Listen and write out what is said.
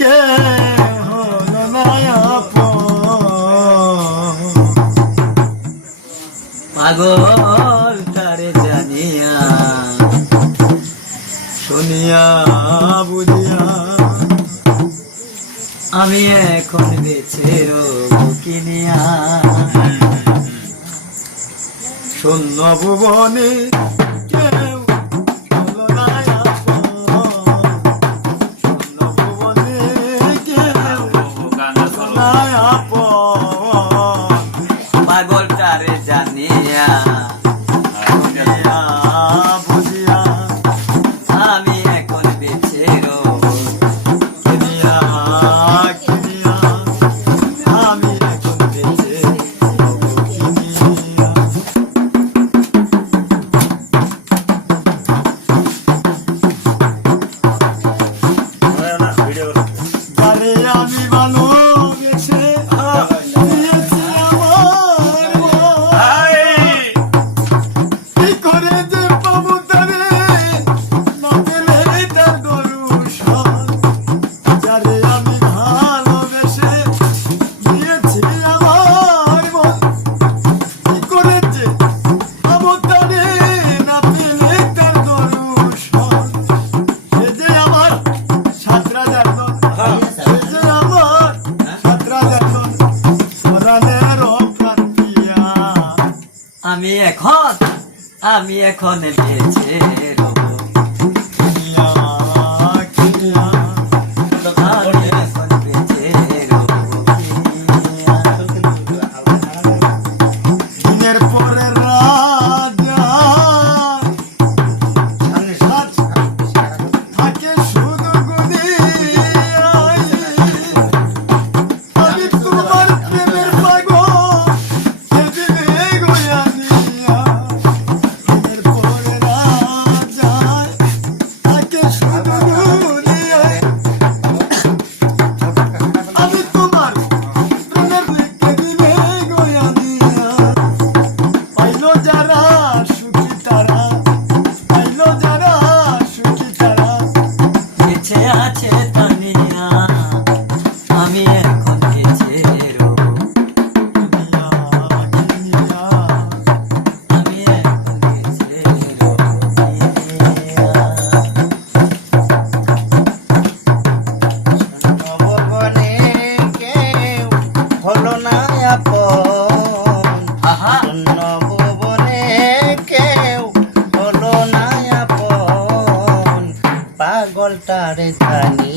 কে হলো না আপন। পাগল তারে জানিয়া শুনিয়া বুঝিয়া আমি এখন বেঁচে রব কিনিয়া। শূন্য ভুবনে কেউ হলো না আপন। শূন্য ভুবনে কেউ হলো না আপন। পাগল তারে জানিয়া শুনিয়া বুঝিয়া আমি এখন বেঁচে রব কিনিয়া কিনিয়া আমি এখন বেঁচে রব কিনিয়া। যারে আমি ভালোবেসে দিয়েছি আমার মন, কি করে যে পাবো তারে না পেলে তার দর্শন। যারে আমি ভালোবেসে দিয়েছি আমার মন, কি করে যে পাবো তারে না পেলে তার দর্শন। সে যে আমার সাত রাজার দল, সে যে আমার সাত রাজার দল, পরাণের প্রান্তিয়া। আমি এখন বেঁচে রব কিনিয়া কিনিয়া আমি এখন বেঁচে রব কিনিয়া। দিনের পরে রাত যায়, থাকে শুধু গুনিয়ায়। আমি তোমার প্রেমের পাগল, কে দিবে গয়া নিয়া। দিনের পরে রাত যায়, থাকে শুধু গুনিয়ায়। আমি তোমার প্রেমের কে দিবে গয়া নিয়া। পাইলো যারা সুখী তারা, পাইলো যারা সুখী তারা, বেঁচে আছে তানি